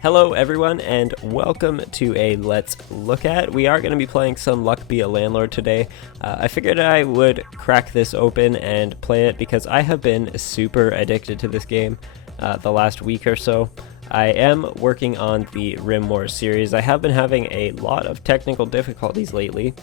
Hello everyone and welcome to a Let's Look At. We are going to be playing some Luck Be a Landlord today. I figured I would crack this open and play it because I have been super addicted to this game the last week or so. I am working on the Rim Wars series. I have been having a lot of technical difficulties lately,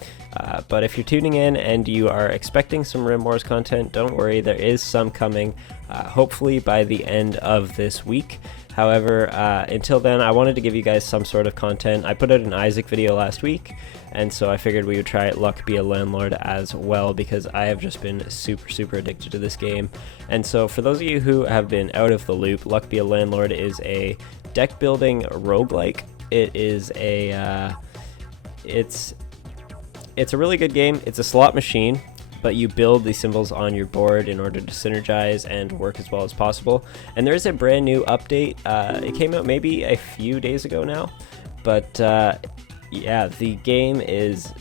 but if you're tuning in and you are expecting some Rim Wars content, don't worry, there is some coming, hopefully by the end of this week. However, until then, I wanted to give you guys some sort of content. I put out an Isaac video last week, and so I figured we would try Luck Be a Landlord as well because I have just been super addicted to this game. And so for those of you who have been out of the loop, Luck Be a Landlord is a deck building roguelike. It is a, it's a really good game. It's a slot machine, but you build the symbols on your board in order to synergize and work as well as possible. And there is a brand new update. It came out maybe a few days ago now, but yeah, the game is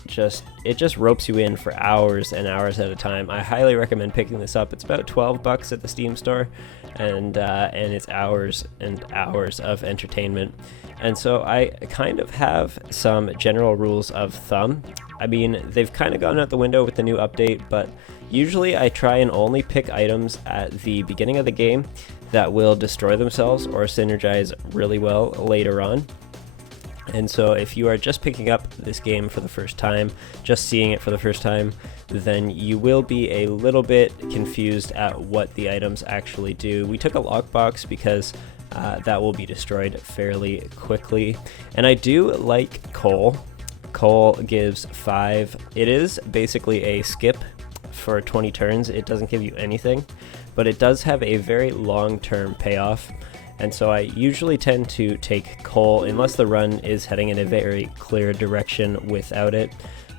it just ropes you in for hours and hours at a time. I highly recommend picking this up. It's about $12 at the Steam store, and it's hours and hours of entertainment. And so I kind of have some general rules of thumb. I mean, they've kind of gone out the window with the new update, but usually I try and only pick items at the beginning of the game that will destroy themselves or synergize really well later on. And so if you are just picking up this game for the first time, just seeing it for the first time, then you will be a little bit confused at what the items actually do. We took a lockbox because that will be destroyed fairly quickly. And I do like coal. Coal gives 5. It is basically a skip for 20 turns. It doesn't give you anything, but it does have a very long-term payoff. And so I usually tend to take coal unless the run is heading in a very clear direction without it.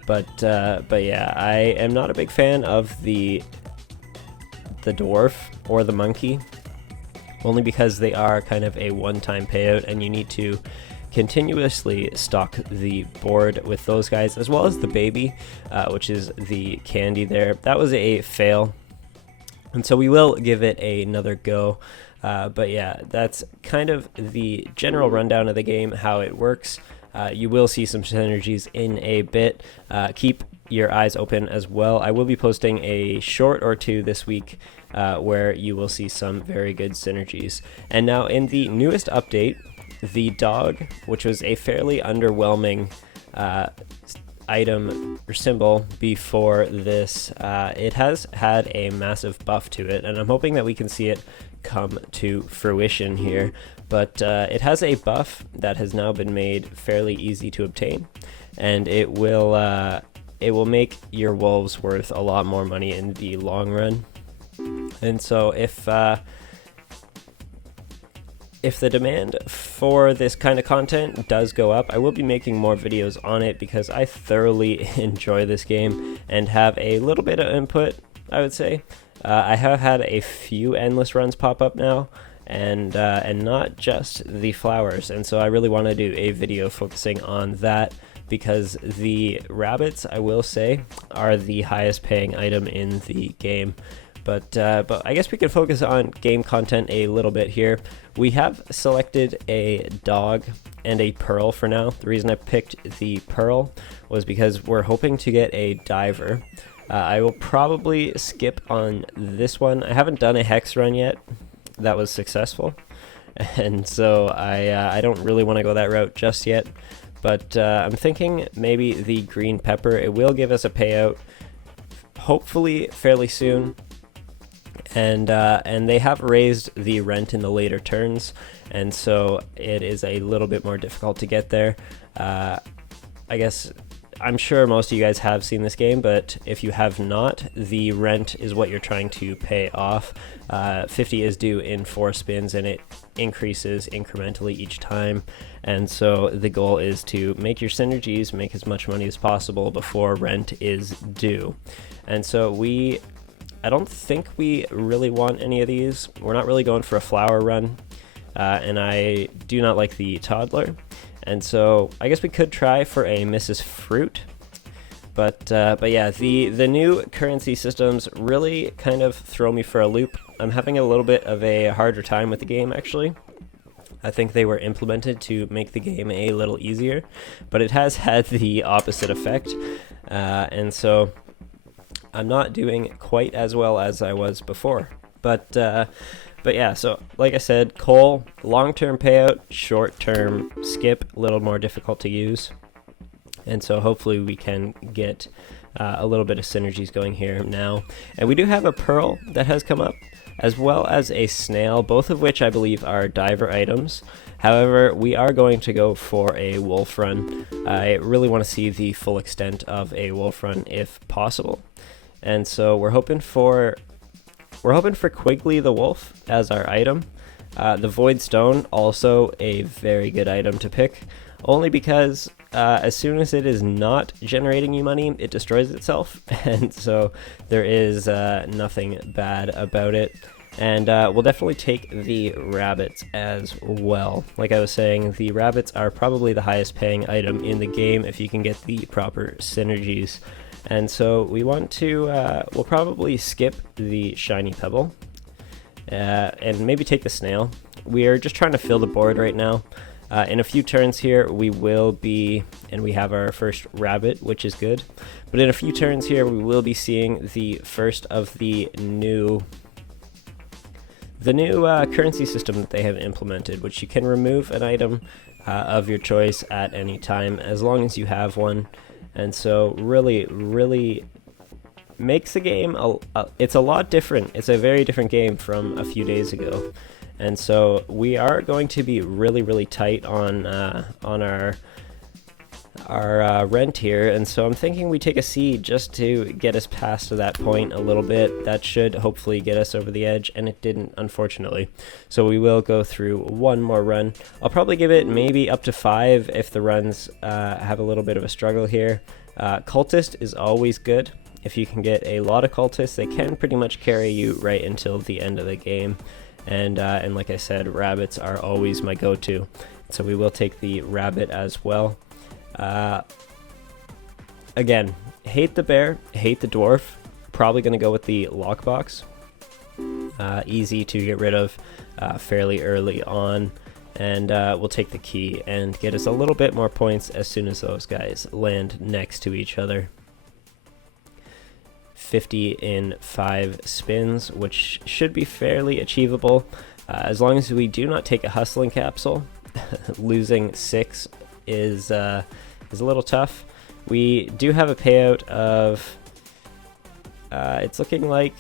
But yeah, I am not a big fan of the dwarf or the monkey, only because they are kind of a one-time payout and you need to continuously stock the board with those guys, as well as the baby, which is the candy there. That was a fail, and so we will give it another go. But yeah, that's kind of the general rundown of the game, how it works. You will see some synergies in a bit. Keep your eyes open as well. I will be posting a short or two this week where you will see some very good synergies. And now in the newest update, the dog, which was a fairly underwhelming item or symbol before this, it has had a massive buff to it, and I'm hoping that we can see it come to fruition here. But it has a buff that has now been made fairly easy to obtain, and it will make your wolves worth a lot more money in the long run. And so if the demand for this kind of content does go up, I will be making more videos on it because I thoroughly enjoy this game and have a little bit of input, I would say. I have had a few endless runs pop up now, and not just the flowers, and so I really want to do a video focusing on that because the rabbits, I will say, are the highest paying item in the game. But I guess we can focus on game content a little bit here. We have selected a dog and a pearl for now. The reason I picked the pearl was because we're hoping to get a diver. I will probably skip on this one. I haven't done a hex run yet that was successful, and so I don't really want to go that route just yet. But I'm thinking maybe the green pepper. It will give us a payout, hopefully fairly soon. And they have raised the rent in the later turns, and so it is a little bit more difficult to get there. I guess I'm sure most of you guys have seen this game, but if you have not, the rent is what you're trying to pay off. 50 is due in 4 spins, and it increases incrementally each time. And so the goal is to make your synergies, make as much money as possible before rent is due. And so I don't think we really want any of these. We're not really going for a flower run, and I do not like the toddler. And so I guess we could try for a Mrs. Fruit, but yeah, the new currency systems really kind of throw me for a loop. I'm having a little bit of a harder time with the game, actually. I think they were implemented to make the game a little easier, but it has had the opposite effect, and so I'm not doing quite as well as I was before. But yeah, so like I said, coal, long-term payout, short-term skip, a little more difficult to use. And so hopefully we can get a little bit of synergies going here now. And we do have a pearl that has come up, as well as a snail, both of which I believe are diver items. However, we are going to go for a wolf run. I really want to see the full extent of a wolf run if possible. And so we're hoping for Quigley the wolf as our item. The void stone, also a very good item to pick, only because as soon as it is not generating you money, it destroys itself, and so there is nothing bad about it. And we'll definitely take the rabbits as well. Like I was saying, the rabbits are probably the highest paying item in the game if you can get the proper synergies. And so we want to, we'll probably skip the shiny pebble and maybe take the snail. We are just trying to fill the board right now. In a few turns here, we will be, and we have our first rabbit, which is good. But in a few turns here, we will be seeing the first of the new currency system that they have implemented, which you can remove an item of your choice at any time, as long as you have one. And so really makes the game, it's a lot different. It's a very different game from a few days ago. And so we are going to be really tight on our rent here. And so I'm thinking we take a seed just to get us past to that point a little bit. That should hopefully get us over the edge, and it didn't, unfortunately. So we will go through one more run. I'll probably give it maybe up to 5 if the runs have a little bit of a struggle here. Cultist is always good. If you can get a lot of cultists, they can pretty much carry you right until the end of the game. And like I said, rabbits are always my go-to. So we will take the rabbit as well. Again, hate the bear, hate the dwarf. Probably going to go with the lockbox. Easy to get rid of fairly early on. And we'll take the key and get us a little bit more points as soon as those guys land next to each other. 50 in 5 spins, which should be fairly achievable as long as we do not take a hustling capsule. Losing 6 is a little tough. We do have a payout of it's looking like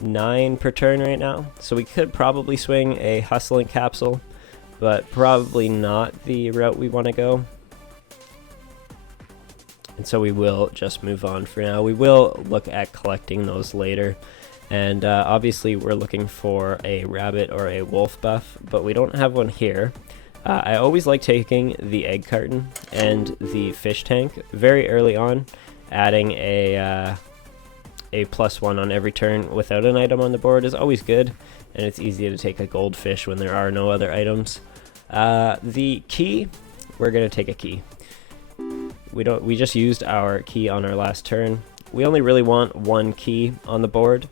9 per turn right now, so we could probably swing a hustling capsule, but probably not the route we want to go. And so we will just move on for now. We will look at collecting those later. And obviously we're looking for a rabbit or a wolf buff, but we don't have one here. I always like taking the egg carton and the fish tank very early on, adding a +1 on every turn without an item on the board is always good, and it's easy to take a goldfish when there are no other items. The key, we're going to take a key. We just used our key on our last turn. We only really want 1 key on the board,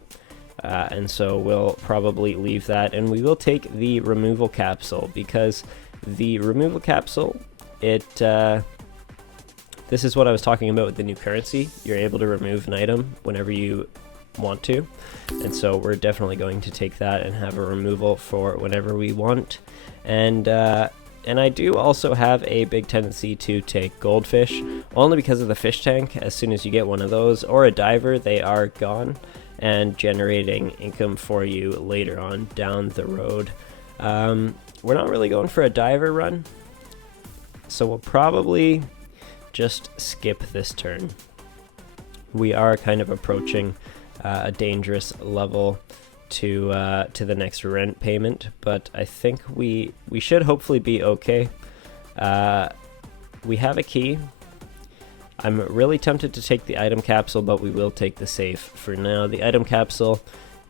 and so we'll probably leave that, and we will take the removal capsule, because the removal capsule, this is what I was talking about with the new currency. You're able to remove an item whenever you want to, and so we're definitely going to take that and have a removal for whenever we want. And I do also have a big tendency to take goldfish, only because of the fish tank. As soon as you get one of those, or a diver, they are gone and generating income for you later on down the road. We're not really going for a diver run, so we'll probably just skip this turn. We are kind of approaching a dangerous level to the next rent payment, but I think we should hopefully be okay. We have a key. I'm really tempted to take the item capsule, but we will take the safe for now. The item capsule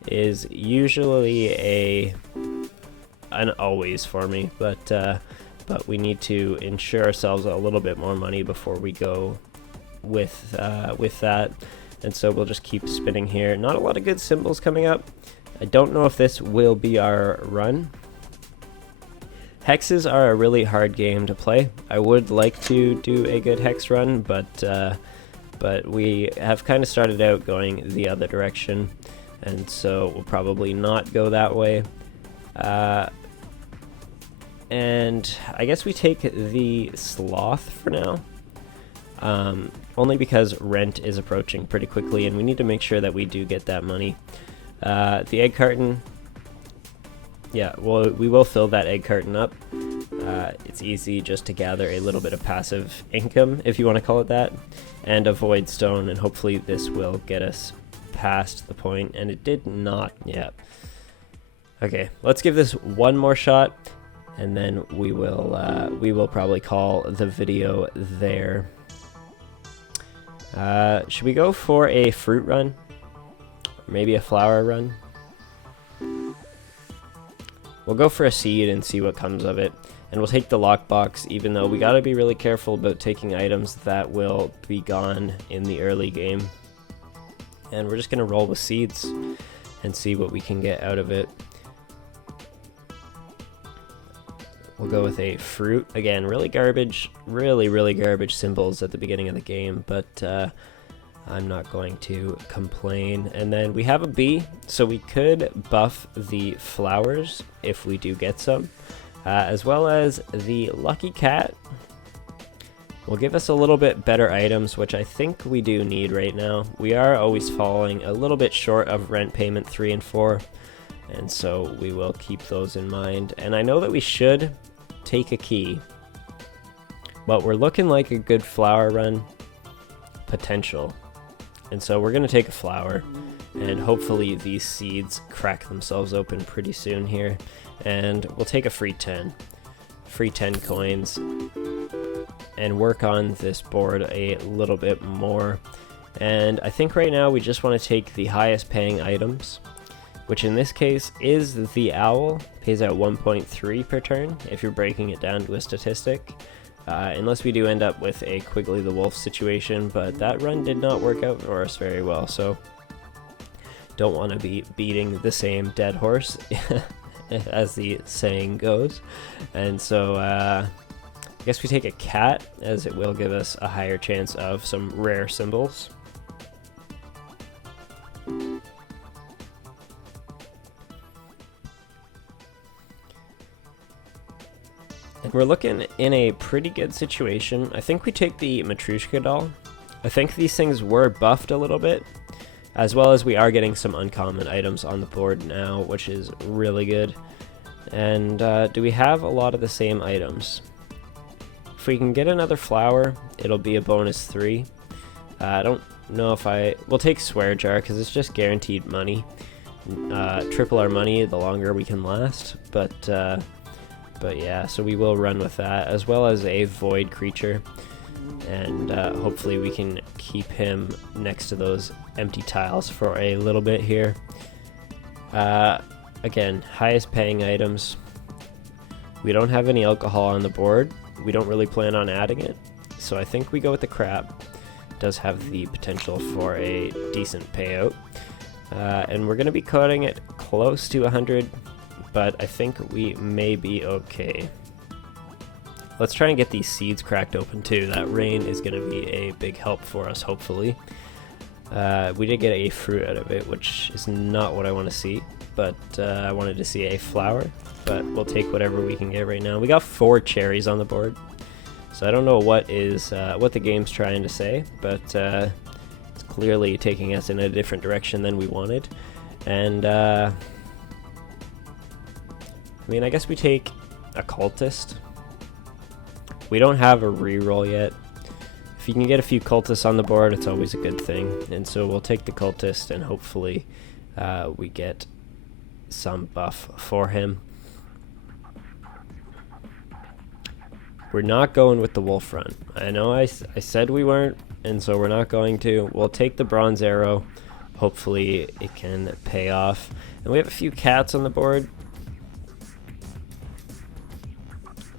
is usually an always for me, but we need to ensure ourselves a little bit more money before we go with that. And so we'll just keep spinning here. Not a lot of good symbols coming up. I don't know if this will be our run. Hexes are a really hard game to play. I would like to do a good hex run, but we have kind of started out going the other direction, and so we'll probably not go that way. And I guess we take the sloth for now, only because rent is approaching pretty quickly, and we need to make sure that we do get that money. The egg carton, yeah, well, we will fill that egg carton up. It's easy just to gather a little bit of passive income, if you want to call it that, and a void stone, and hopefully this will get us past the point, and it did not yet. Okay, let's give this one more shot, and then we will probably call the video there. Should we go for a fruit run? Maybe a flower run? We'll go for a seed and see what comes of it. And we'll take the lockbox, even though we gotta be really careful about taking items that will be gone in the early game. And we're just gonna roll with seeds and see what we can get out of it. We'll go with a fruit. Again, really garbage, really garbage symbols at the beginning of the game, but I'm not going to complain. And then we have a bee, so we could buff the flowers if we do get some, as well as the lucky cat will give us a little bit better items, which I think we do need right now. We are always falling a little bit short of rent payment 3 and 4, and so we will keep those in mind. And I know that we should take a key, but we're looking like a good flower run potential, and so we're gonna take a flower, and hopefully these seeds crack themselves open pretty soon here, and we'll take a free 10 coins and work on this board a little bit more. And I think right now we just want to take the highest paying items, which in this case is the owl. Pays out 1.3 per turn if you're breaking it down to a statistic, unless we do end up with a Quigley the Wolf situation, but that run did not work out for us very well, so don't want to be beating the same dead horse as the saying goes. And so I guess we take a cat, as it will give us a higher chance of some rare symbols. And we're looking in a pretty good situation. I think we take the Matryoshka doll. I think these things were buffed a little bit, as well as we are getting some uncommon items on the board now, which is really good. And do we have a lot of the same items? If we can get another flower, it'll be a bonus 3. I don't know if we'll take Swear Jar because it's just guaranteed money. Triple our money the longer we can last, but yeah, so we will run with that, as well as a void creature, and hopefully we can keep him next to those empty tiles for a little bit here. Again, highest paying items. We don't have any alcohol on the board. We don't really plan on adding it, so I think we go with the crab. It does have the potential for a decent payout, and we're going to be cutting it close to 100, but I think we may be okay. Let's try and get these seeds cracked open too. That rain is going to be a big help for us, hopefully. We did get a fruit out of it, which is not what I want to see, but I wanted to see a flower, but we'll take whatever we can get right now. We got 4 cherries on the board, so I don't know what the game's trying to say, but it's clearly taking us in a different direction than we wanted. And I mean, I guess we take a cultist. We don't have a reroll yet. If you can get a few cultists on the board, it's always a good thing. And so we'll take the cultist, and hopefully we get some buff for him. We're not going with the wolf run. I know I said we weren't, and so we're not going to. We'll take the bronze arrow. Hopefully it can pay off. And we have a few cats on the board.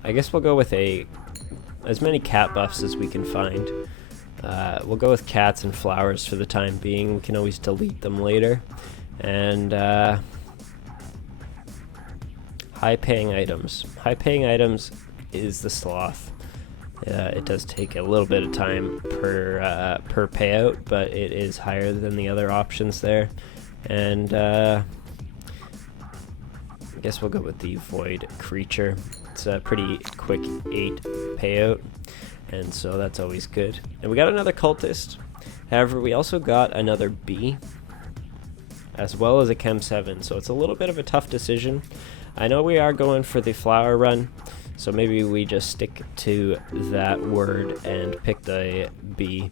I guess we'll go with as many cat buffs as we can find. We'll go with cats and flowers for the time being. We can always delete them later. And high paying items. High paying items is the sloth. It does take a little bit of time per payout, but it is higher than the other options there. And I guess we'll go with the void creature. It's a pretty quick 8 payout, and so that's always good. And we got another cultist. However, we also got another bee, as well as a Chem 7, so it's a little bit of a tough decision. I know we are going for the flower run, so maybe we just stick to that word and pick the bee.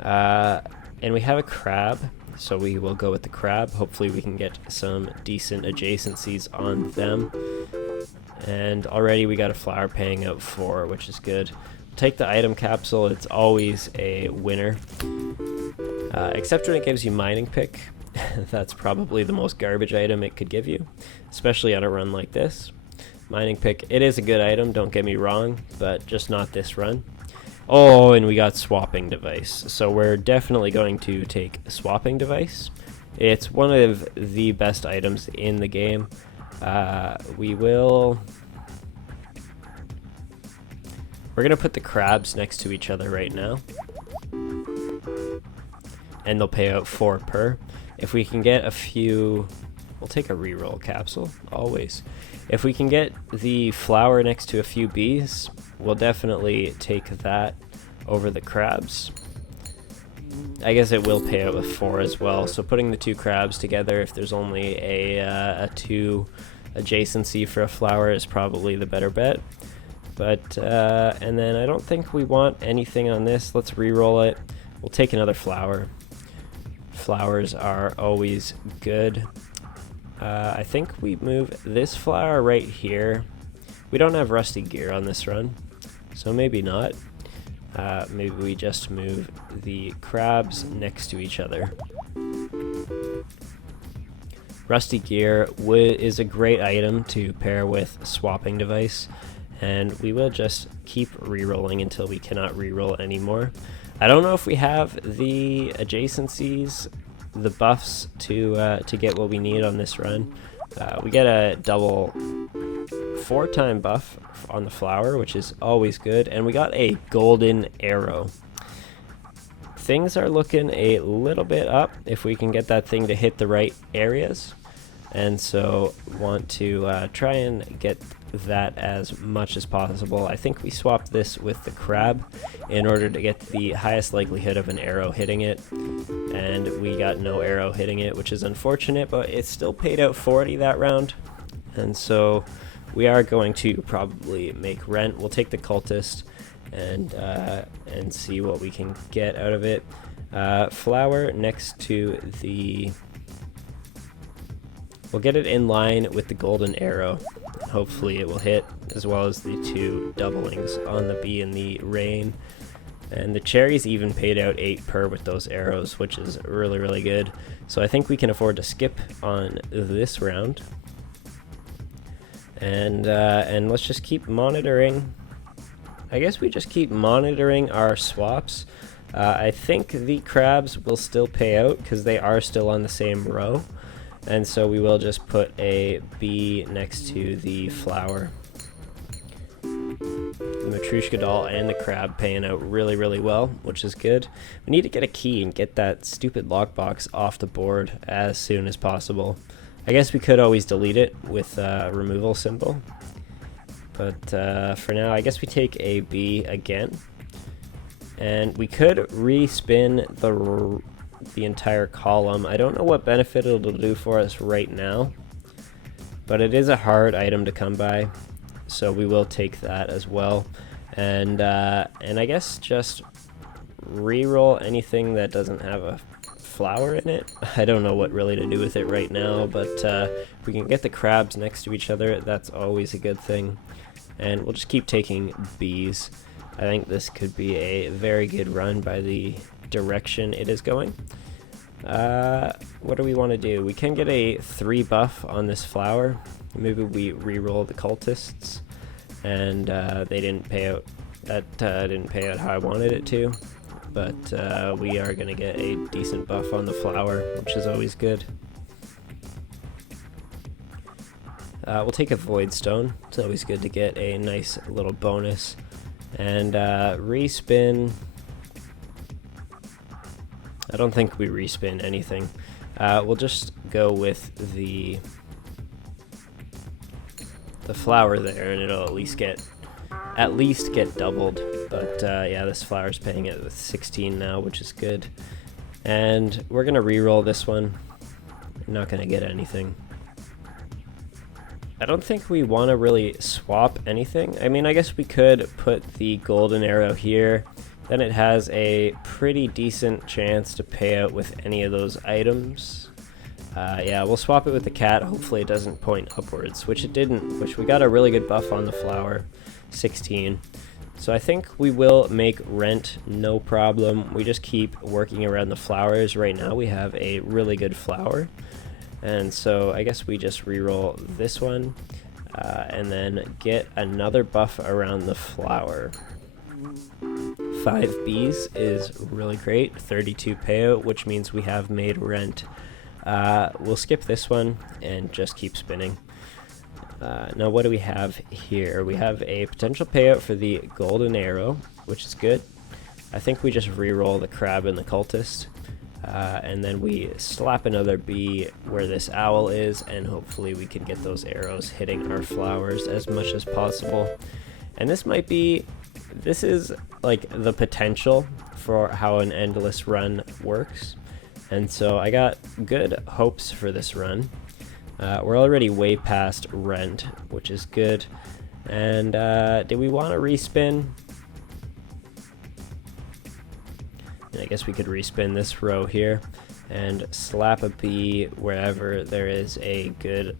And we have a crab, so we will go with the crab. Hopefully we can get some decent adjacencies on them. And already we got a flower paying out 4, which is good. Take the item capsule, it's always a winner. Except when it gives you mining pick. That's probably the most garbage item it could give you, especially on a run like this. Mining pick, it is a good item, don't get me wrong, but just not this run. Oh, and we got swapping device. So we're definitely going to take swapping device. It's one of the best items in the game. We're gonna put the crabs next to each other right now, and they'll pay out 4 per. If we can get a few, we'll take a reroll capsule, always. If we can get the flower next to a few bees, we'll definitely take that over the crabs. I guess it will pay out with 4 as well, so putting the 2 crabs together, if there's only a 2 adjacency for a flower, is probably the better bet. But, and then I don't think we want anything on this. Let's reroll it. We'll take another flower. Flowers are always good. I think we move this flower right here. We don't have rusty gear on this run, so maybe not. Maybe we just move the crabs next to each other. Rusty gear is a great item to pair with swapping device, and we will just keep rerolling until we cannot reroll anymore. I don't know if we have the adjacencies, the buffs to get what we need on this run. We get a double 4-time buff on the flower, which is always good, and we got a golden arrow. Things are looking a little bit up if we can get that thing to hit the right areas, and so want to try and get that as much as possible. I think we swapped this with the crab in order to get the highest likelihood of an arrow hitting it, and we got no arrow hitting it, which is unfortunate, but it still paid out 40 that round, and so we are going to probably make rent. We'll take the cultist and see what we can get out of it. Flower next to the, we'll get it in line with the golden arrow. Hopefully it will hit, as well as the 2 doublings on the bee and the rain. And the cherries even paid out 8 per with those arrows, which is really, really good. So I think we can afford to skip on this round. And let's just keep monitoring. I guess we just keep monitoring our swaps. I think the crabs will still pay out because they are still on the same row. And so we will just put a bee next to the flower. The Matryoshka doll and the crab paying out really, really well, which is good. We need to get a key and get that stupid lockbox off the board as soon as possible. I guess we could always delete it with a removal symbol. But for now, I guess we take a bee again. And we could respin the entire column. I don't know what benefit it'll do for us right now, but it is a hard item to come by, so we will take that as well. And I guess just re-roll anything that doesn't have a flower in it. I don't know what really to do with it right now, but if we can get the crabs next to each other, that's always a good thing. And we'll just keep taking bees. I think this could be a very good run by the direction it is going. What do we want to do? We can get a 3 buff on this flower. Maybe we re-roll the cultists, and they didn't pay out. That didn't pay out how I wanted it to, but we are going to get a decent buff on the flower, which is always good. We'll take a void stone. It's always good to get a nice little bonus. And respin. I don't think we respin anything. We'll just go with the flower there, and it'll at least get doubled. But yeah, this flower's paying it with 16 now, which is good. And we're gonna re-roll this one. We're not gonna get anything. I don't think we want to really swap anything. I mean, I guess we could put the golden arrow here. Then it has a pretty decent chance to pay out with any of those items. Yeah, we'll swap it with the cat. Hopefully it doesn't point upwards, which it didn't, which we got a really good buff on the flower, 16. So I think we will make rent no problem. We just keep working around the flowers. Right now we have a really good flower. And so I guess we just re-roll this one and then get another buff around the flower. 5 bees is really great, 32 payout, which means we have made rent. We'll skip this one and just keep spinning. Now what do we have here? We have a potential payout for the golden arrow, which is good. I think we just re-roll the crab and the cultist. And then we slap another bee where this owl is, and hopefully we can get those arrows hitting our flowers as much as possible. And this is like the potential for how an endless run works. And so I got good hopes for this run. We're already way past rent, which is good. And do we want to respin? I guess we could respin this row here and slap a bee wherever there is a good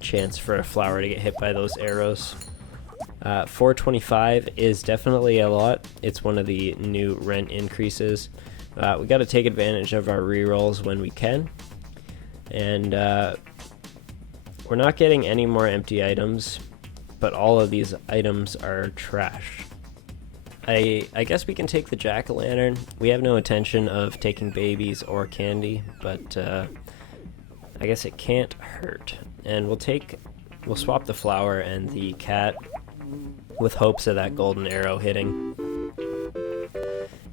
chance for a flower to get hit by those arrows. 425 is definitely a lot. It's one of the new rent increases. We got to take advantage of our rerolls when we can. And we're not getting any more empty items, but all of these items are trash. I guess we can take the jack-o'-lantern. We have no intention of taking babies or candy, but I guess it can't hurt. And we'll swap the flower and the cat with hopes of that golden arrow hitting.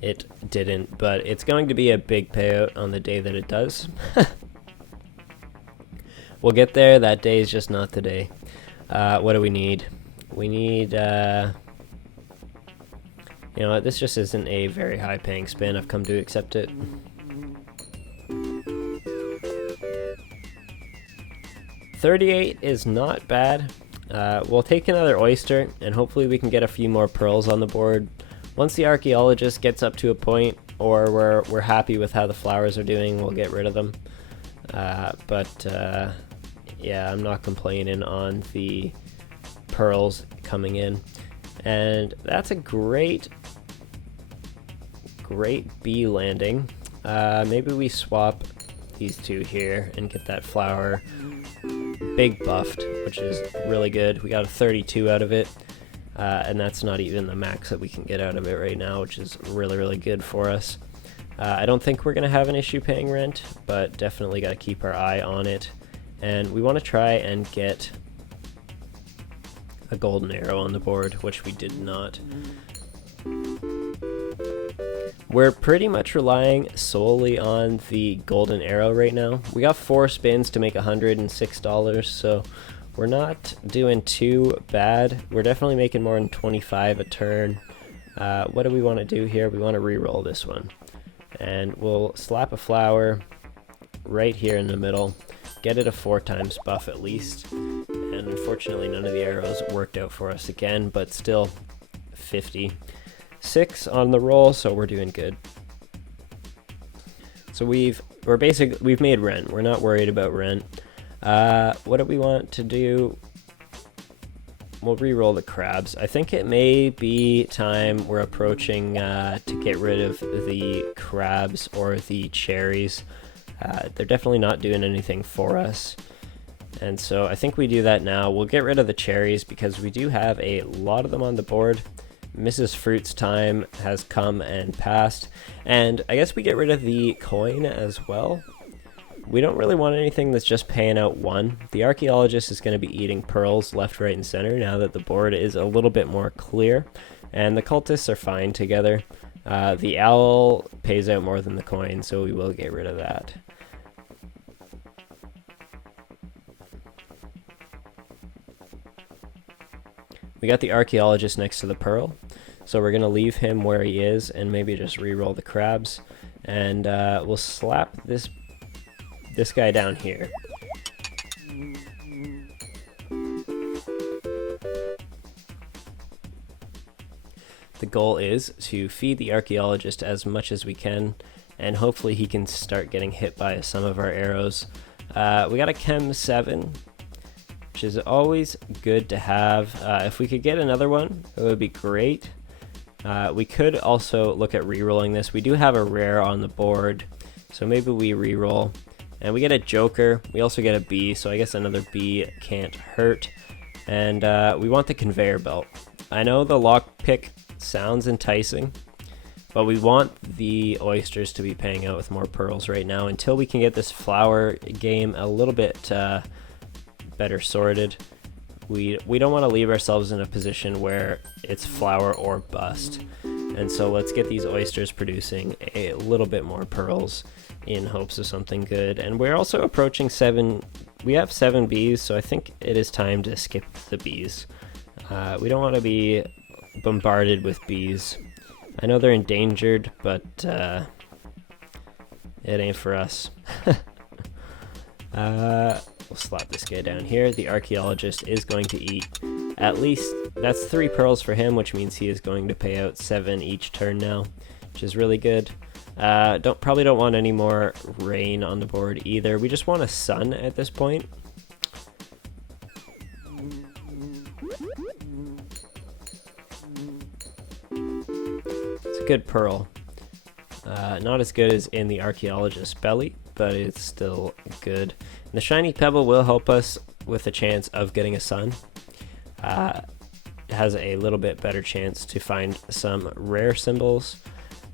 It didn't, but it's going to be a big payout on the day that it does. We'll get there. That day is just not the day. What do we need? We need... you know what, this just isn't a very high paying spin. I've come to accept it. $38 is not bad. We'll take another oyster and hopefully we can get a few more pearls on the board. Once the archaeologist gets up to a point, or we're happy with how the flowers are doing, we'll get rid of them. Yeah, I'm not complaining on the pearls coming in. And that's a great bee landing. Maybe we swap these two here and get that flower big buffed, which is really good. We got a 32 out of it, and that's not even the max that we can get out of it right now, which is really good for us. I don't think we're gonna have an issue paying rent, but definitely got to keep our eye on it. And we want to try and get a golden arrow on the board, which we did not. We're pretty much relying solely on the golden arrow right now. We got 4 spins to make $106, so we're not doing too bad. We're definitely making more than 25 a turn. What do we want to do here? We want to re-roll this one. And we'll slap a flower right here in the middle. Get it a 4 times buff at least. And unfortunately none of the arrows worked out for us again, but still 56 on the roll, so we're doing good. So we've made rent. We're not worried about rent. What do we want to do? We'll re-roll the crabs. I think it may be time we're approaching to get rid of the crabs or the cherries. They're definitely not doing anything for us. And so I think we do that now. We'll get rid of the cherries because we do have a lot of them on the board. Mrs. Fruit's time has come and passed. And I guess we get rid of the coin as well. We don't really want anything that's just paying out 1. The archaeologist is going to be eating pearls left, right, and center now that the board is a little bit more clear. And the cultists are fine together. The owl pays out more than the coin, so we will get rid of that. We got the archaeologist next to the pearl, so we're going to leave him where he is and maybe just re-roll the crabs. And we'll slap this guy down here. The goal is to feed the archaeologist as much as we can, and hopefully he can start getting hit by some of our arrows. We got a Chem 7, which is always good to have. If we could get another one, it would be great. We could also look at re-rolling this. We do have a rare on the board, so maybe we re-roll. And we get a Joker. We also get a B, so I guess another B can't hurt. And we want the conveyor belt. I know the lockpick sounds enticing, but we want the oysters to be paying out with more pearls right now until we can get this flower game a little bit better sorted. We don't want to leave ourselves in a position where it's flower or bust. And so let's get these oysters producing a little bit more pearls in hopes of something good. And we're also approaching 7. We have 7 bees, so I think it is time to skip the bees. We don't want to be bombarded with bees. I know they're endangered, but it ain't for us. We'll slap this guy down here. The archaeologist is going to eat at least, that's 3 pearls for him, which means he is going to pay out 7 each turn now, which is really good. Probably don't want any more rain on the board either. We just want a sun at this point. It's a good pearl. Not as good as in the archaeologist's belly, but it's still good. And the shiny pebble will help us with a chance of getting a sun. It has a little bit better chance to find some rare symbols,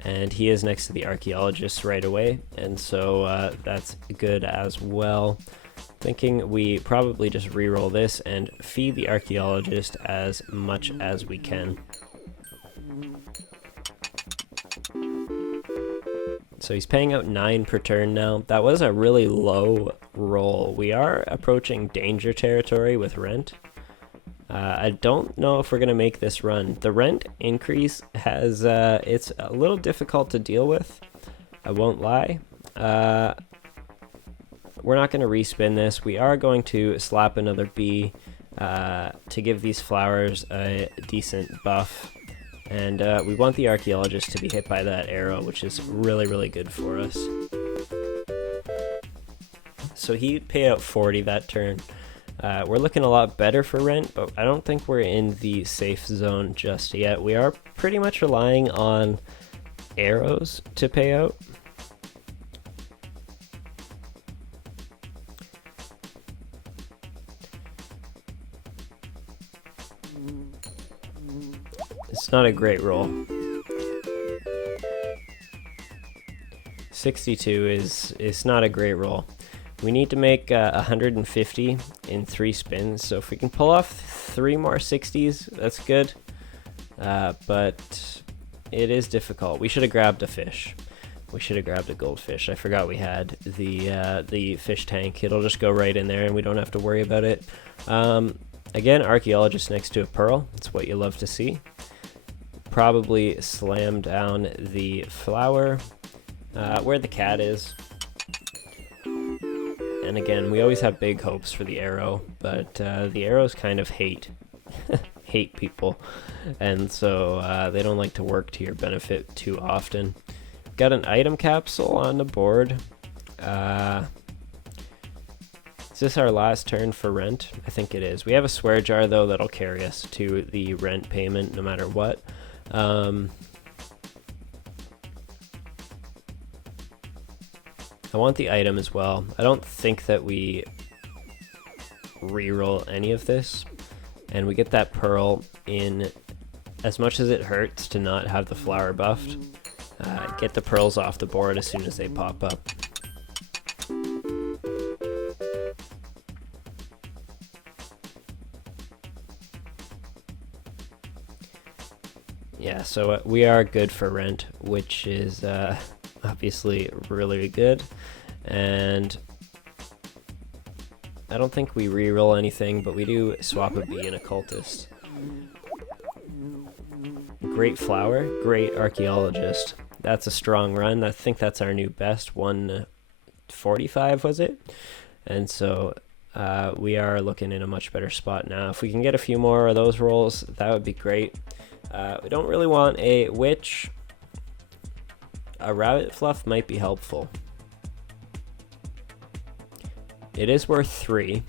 and he is next to the archaeologist right away, and so that's good as well. Thinking we probably just re-roll this and feed the archaeologist as much as we can. So he's paying out 9 per turn now. That was a really low roll. We are approaching danger territory with rent. I don't know if we're going to make this run. The rent increase has, it's a little difficult to deal with. I won't lie. We're not going to respin this. We are going to slap another B to give these flowers a decent buff. And we want the archaeologist to be hit by that arrow, which is really, really good for us. So he paid out 40 that turn. We're looking a lot better for rent, but I don't think we're in the safe zone just yet. We are pretty much relying on arrows to pay out. It's not a great roll. 62 is not a great roll. We need to make 150 in 3 spins, so if we can pull off 3 more 60s, that's good. But it is difficult. We should have grabbed a fish. We should have grabbed a goldfish. I forgot we had the fish tank. It'll just go right in there and we don't have to worry about it. Again, archaeologist next to a pearl. That's what you love to see. Probably slam down the flower where the cat is. And again, we always have big hopes for the arrow, but the arrows kind of hate people, and so they don't like to work to your benefit too often. Got an item capsule on the board. Is this our last turn for rent? I think it is. We have a swear jar though that'll carry us to the rent payment no matter what. I want the item as well. I don't think that we re-roll any of this, and we get that pearl in. As much as it hurts to not have the flower buffed, get the pearls off the board as soon as they pop up. Yeah, so we are good for rent, which is obviously really good. And I don't think we reroll anything, but we do swap a bee and a cultist. Great flower, great archaeologist. That's a strong run. I think that's our new best, 145 was it? And so we are looking in a much better spot now. If we can get a few more of those rolls, that would be great. We don't really want a witch. A rabbit fluff might be helpful. It is worth 3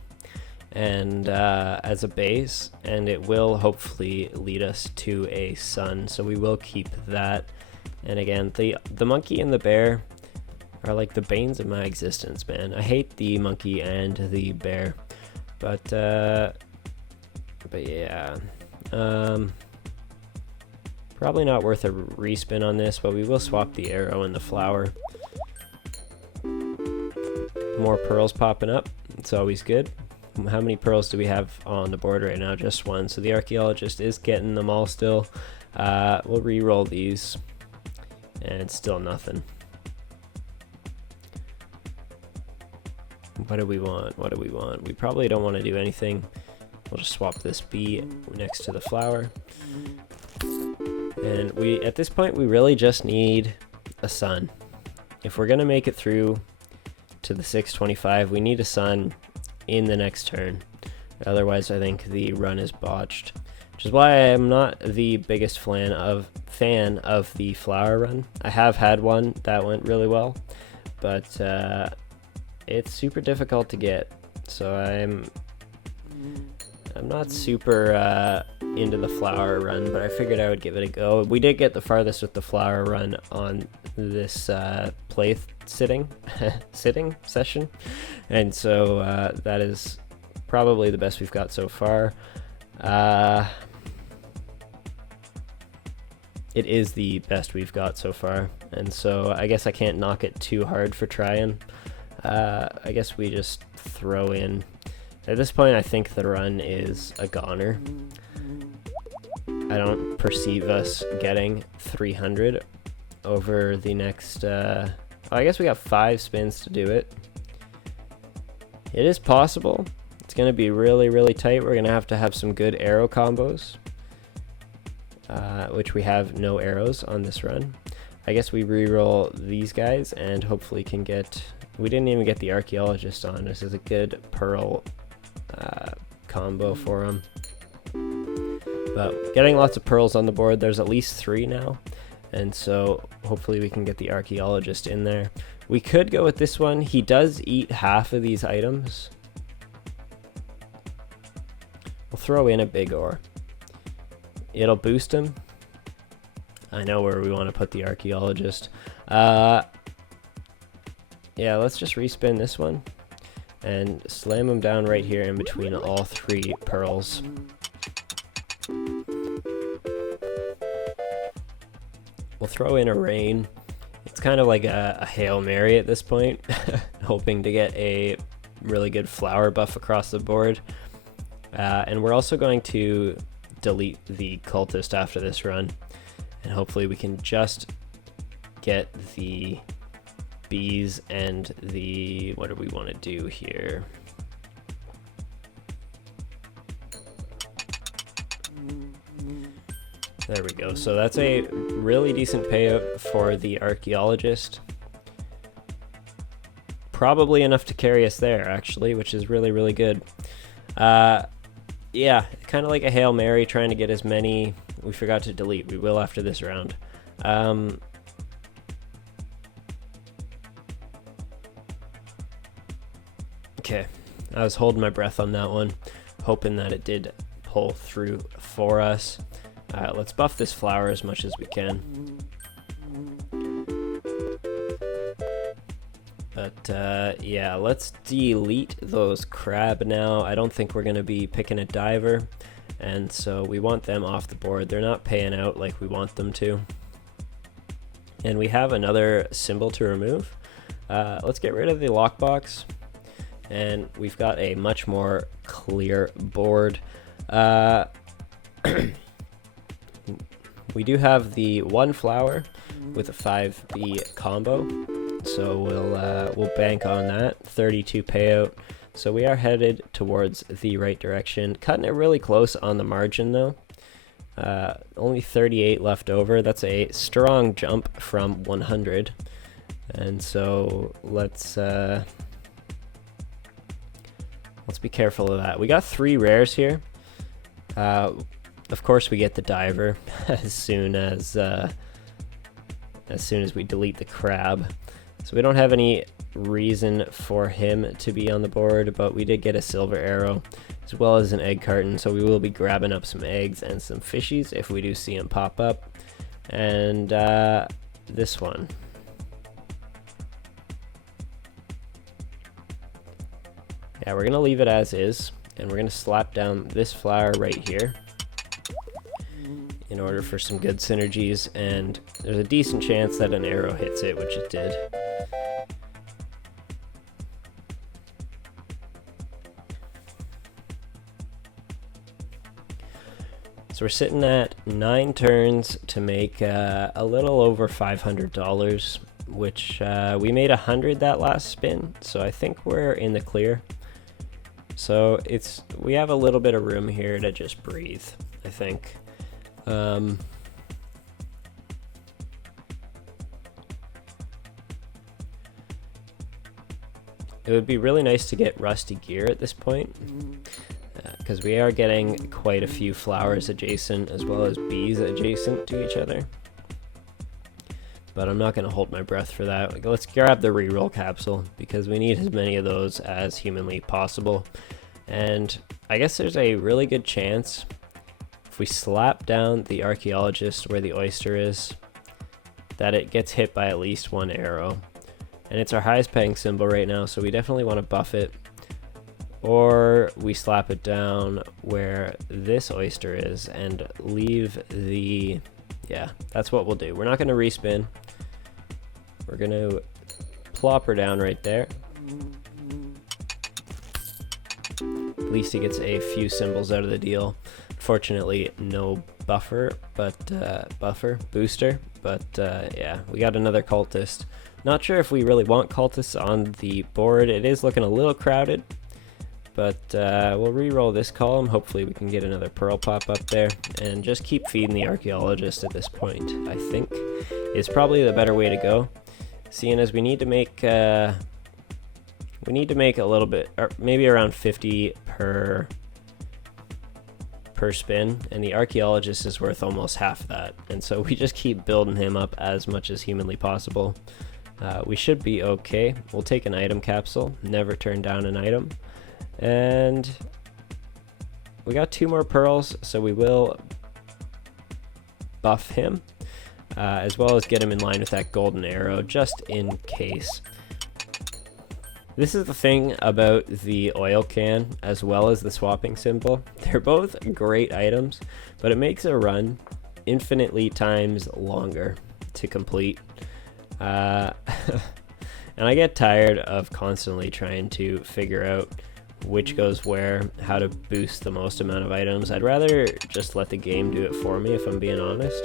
and as a base, and it will hopefully lead us to a sun, so we will keep that. And again, the monkey and the bear are like the banes of my existence, man. I hate the monkey and the bear, but yeah, probably not worth a respin on this, but we will swap the arrow and the flower. More pearls popping up, it's always good. How many pearls do we have on the board right now? Just 1, so the archaeologist is getting them all still. We'll re-roll these, and still nothing. What do we want? What do we want? We probably don't want to do anything. We'll just swap this bee next to the flower. And at this point, we really just need a sun. If we're gonna make it through to the 625, we need a sun in the next turn. Otherwise, I think the run is botched, which is why I am not the biggest fan of the flower run. I have had one that went really well, but it's super difficult to get, so I'm not super into the flower run, but I figured I would give it a go. We did get the farthest with the flower run on this sitting session, and so that is probably the best we've got so far. It is the best we've got so far, and so I guess I can't knock it too hard for trying. I guess we just throw in. At this point, I think the run is a goner. I don't perceive us getting 300 over the next... I guess we got 5 spins to do it. It is possible. It's going to be really, really tight. We're going to have some good arrow combos, which we have no arrows on this run. I guess we re-roll these guys and hopefully can get... We didn't even get the archaeologist on. This is a good pearl combo for him. But getting lots of pearls on the board. There's at least 3 now, and so hopefully we can get the archaeologist in there. We could go with this one. He does eat half of these items. We'll throw in a big ore. It'll boost him. I know where we want to put the archaeologist. Yeah, let's just respin this one and slam him down right here in between all 3 pearls. We'll throw in a rain. It's kind of like a Hail Mary at this point, hoping to get a really good flower buff across the board. And we're also going to delete the cultist after this run, and hopefully we can just get the bees and the... what do we want to do here? There we go. So that's a really decent payout for the archaeologist. Probably enough to carry us there, actually, which is really, really good. Yeah, kind of like a Hail Mary, trying to get as many... We forgot to delete. We will after this round. Okay, I was holding my breath on that one, hoping that it did pull through for us. Let's buff this flower as much as we can. But yeah, let's delete those crab now. I don't think we're going to be picking a diver, and so we want them off the board. They're not paying out like we want them to. And we have another symbol to remove. Let's get rid of the lockbox, and we've got a much more clear board. We do have the 1 flower with a 5B combo, so we'll bank on that. 32 payout. So we are headed towards the right direction. Cutting it really close on the margin though. Only 38 left over. That's a strong jump from 100. And so let's be careful of that. We got 3 rares here. Of course we get the diver as soon as we delete the crab. So we don't have any reason for him to be on the board, but we did get a silver arrow as well as an egg carton, so we will be grabbing up some eggs and some fishies if we do see him pop up. And this one. Yeah, we're gonna leave it as is, and we're gonna slap down this flower right here in order for some good synergies, and there's a decent chance that an arrow hits it, which it did. So we're sitting at 9 turns to make a little over $500, which we made 100 that last spin, so I think we're in the clear. So we have a little bit of room here to just breathe, I think. It would be really nice to get rusty gear at this point, because we are getting quite a few flowers adjacent as well as bees adjacent to each other. But I'm not going to hold my breath for that. Let's grab the reroll capsule because we need as many of those as humanly possible. And I guess there's a really good chance if we slap down the archaeologist where the oyster is, that it gets hit by at least 1 arrow. And it's our highest paying symbol right now, so we definitely want to buff it. Or we slap it down where this oyster is and leave the... Yeah, that's what we'll do. We're not going to respin. We're going to plop her down right there. At least he gets a few symbols out of the deal. Fortunately, no booster, but yeah, we got another cultist. Not sure if we really want cultists on the board. It is looking a little crowded, but we'll re-roll this column. Hopefully we can get another pearl pop up there and just keep feeding the archaeologist at this point, I think is probably the better way to go, seeing as we need to make a little bit, or maybe around 50 per spin, and the archaeologist is worth almost half that, and so we just keep building him up as much as humanly possible. We should be okay. We'll take an item capsule, never turn down an item, and we got 2 more pearls, so we will buff him as well as get him in line with that golden arrow just in case. This is the thing about the oil can as well as the swapping symbol. They're both great items, but it makes a run infinitely times longer to complete. And I get tired of constantly trying to figure out which goes where, how to boost the most amount of items. I'd rather just let the game do it for me, if I'm being honest.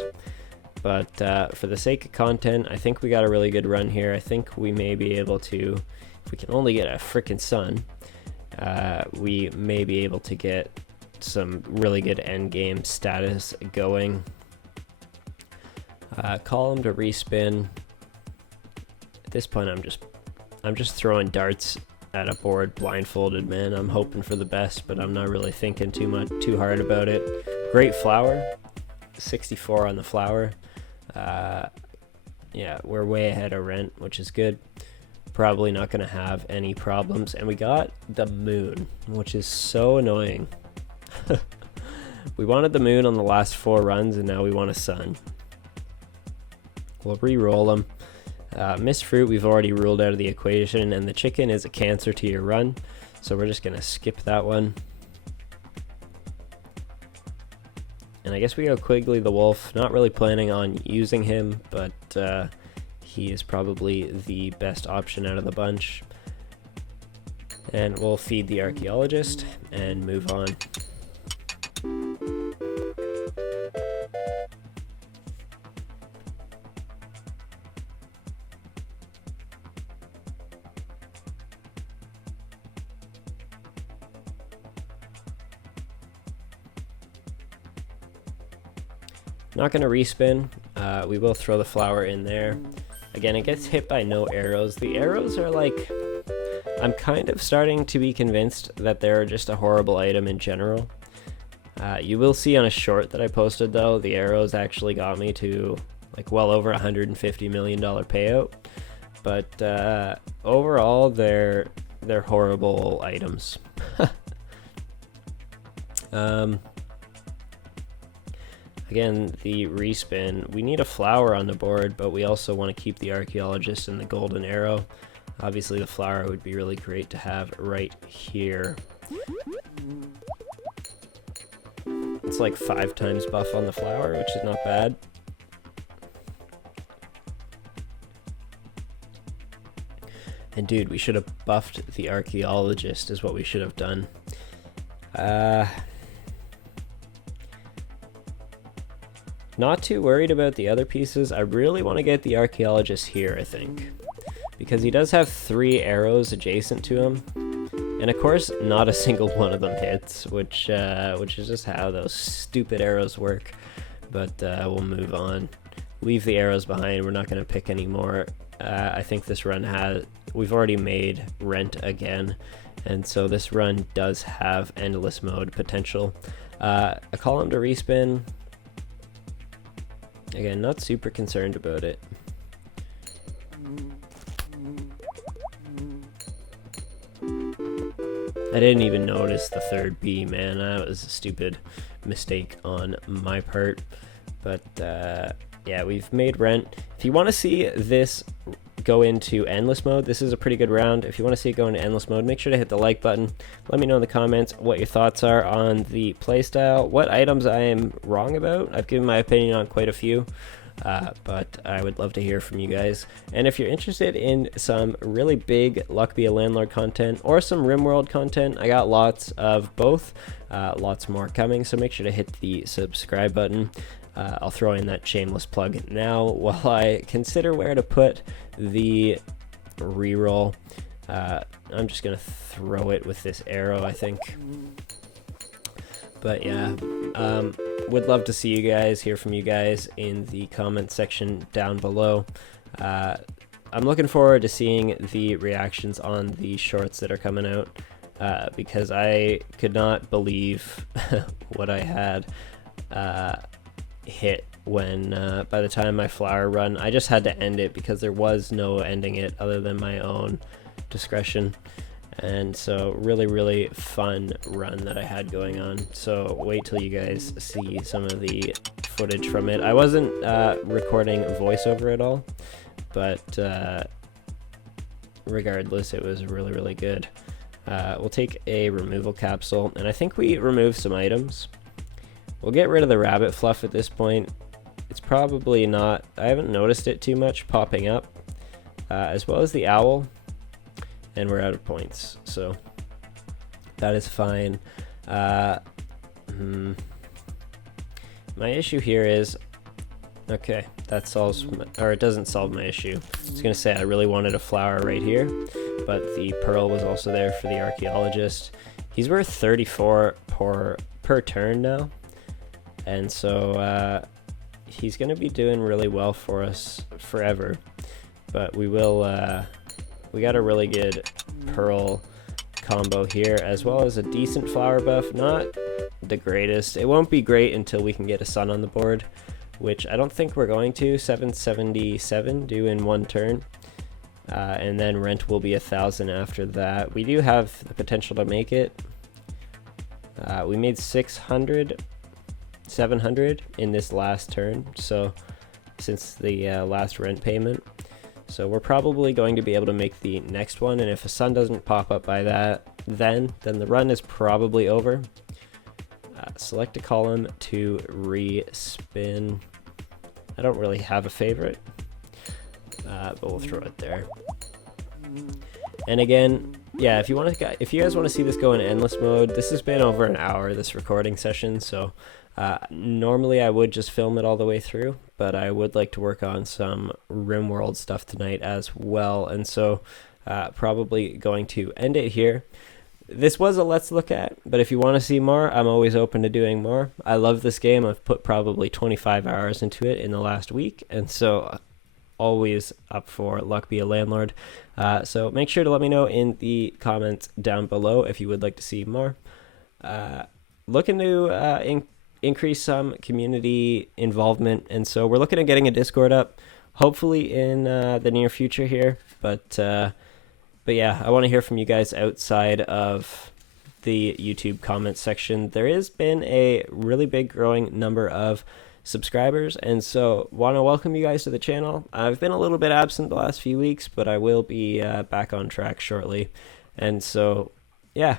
But for the sake of content, I think we got a really good run here. I think we may be able to, if we can only get a frickin' sun, we may be able to get some really good end game status going. Column to respin. At this point, I'm just throwing darts at a board blindfolded, man. I'm hoping for the best, but I'm not really thinking too hard about it. Great flower, 64 on the flower. Yeah, we're way ahead of rent, which is good. Probably not going to have any problems. And we got the moon, which is so annoying. We wanted the moon on the last 4 runs, and now we want a sun. We'll re-roll them. Missed fruit we've already ruled out of the equation, and the chicken is a cancer to your run, so we're just going to skip that one. And I guess we go Quigley the Wolf. Not really planning on using him, but he is probably the best option out of the bunch. And we'll feed the archaeologist and move on. Not going to respin. We will throw the flower in there. Again, it gets hit by no arrows. The arrows are like... I'm kind of starting to be convinced that they're just a horrible item in general. You will see on a short that I posted, though, the arrows actually got me to like well over $150 million payout. But overall, they're horrible items. Again, the respin. We need a flower on the board, but we also want to keep the archaeologist and the golden arrow. Obviously, the flower would be really great to have right here. It's like 5 times buff on the flower, which is not bad. And dude, we should have buffed the archaeologist is what we should have done. Not too worried about the other pieces. I really want to get the archaeologist here, I think. Because he does have 3 arrows adjacent to him. And of course, not a single one of them hits, which is just how those stupid arrows work. But we'll move on. Leave the arrows behind. We're not going to pick any more. I think this run we've already made rent again. And so this run does have endless mode potential. I call him to respin. Again, not super concerned about it. I didn't even notice the 3rd B, man. That was a stupid mistake on my part. But yeah, we've made rent. If you want to see this go into endless mode, this is a pretty good round. If you want to see it go into endless mode, make sure to hit the like button. Let me know in the comments what your thoughts are on the playstyle, what items I am wrong about. I've given my opinion on quite a few, but I would love to hear from you guys. And if you're interested in some really big Luck Be a Landlord content or some RimWorld content, I got lots of both, lots more coming, so make sure to hit the subscribe button. I'll throw in that shameless plug now while I consider where to put the reroll. I'm just gonna throw it with this arrow, I think. But yeah, would love to see you guys, hear from you guys in the comment section down below. I'm looking forward to seeing the reactions on the shorts that are coming out, because I could not believe what I had hit when by the time my flower run, I just had to end it because there was no ending it other than my own discretion. And so really fun run that I had going on. So wait till you guys see some of the footage from it. I wasn't recording voiceover at all, but regardless, it was really good. We'll take a removal capsule, and I think we remove some items. We'll get rid of the rabbit fluff at this point. It's probably not, I haven't noticed it too much popping up, as well as the owl, and we're out of points, so that is fine. My issue here is, okay, that solves, or it doesn't solve my issue. I was gonna say I really wanted a flower right here, but the pearl was also there for the archaeologist. He's worth 34 per turn now. And so he's going to be doing really well for us forever. But we will, we got a really good pearl combo here, as well as a decent flower buff. Not the greatest. It won't be great until we can get a sun on the board, which I don't think we're going to. 777 due in 1 turn. And then rent will be 1,000 after that. We do have the potential to make it. We made 700 in this last turn, so since the last rent payment, so we're probably going to be able to make the next one. And if a sun doesn't pop up by that, then the run is probably over. Select a column to respin. I don't really have a favorite, but we'll throw it there. And again, yeah, if you guys want to see this go in endless mode, this has been over an hour, this recording session, so normally I would just film it all the way through, but I would like to work on some RimWorld stuff tonight as well, and so probably going to end it here. this was a Let's Look At, but if you want to see more, I'm always open to doing more. I love this game. I've put probably 25 hours into it in the last week, and so always up for Luck Be a Landlord. So make sure to let me know in the comments down below if you would like to see more. Looking to increase some community involvement, and so we're looking at getting a Discord up, hopefully in the near future here. But yeah, I want to hear from you guys outside of the YouTube comments section. There has been a really big growing number of subscribers, and so want to welcome you guys to the channel. I've been a little bit absent the last few weeks, but I will be back on track shortly. And so yeah,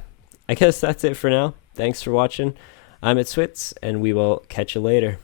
I guess that's it for now. Thanks for watching. I'm at Switz, and we will catch you later.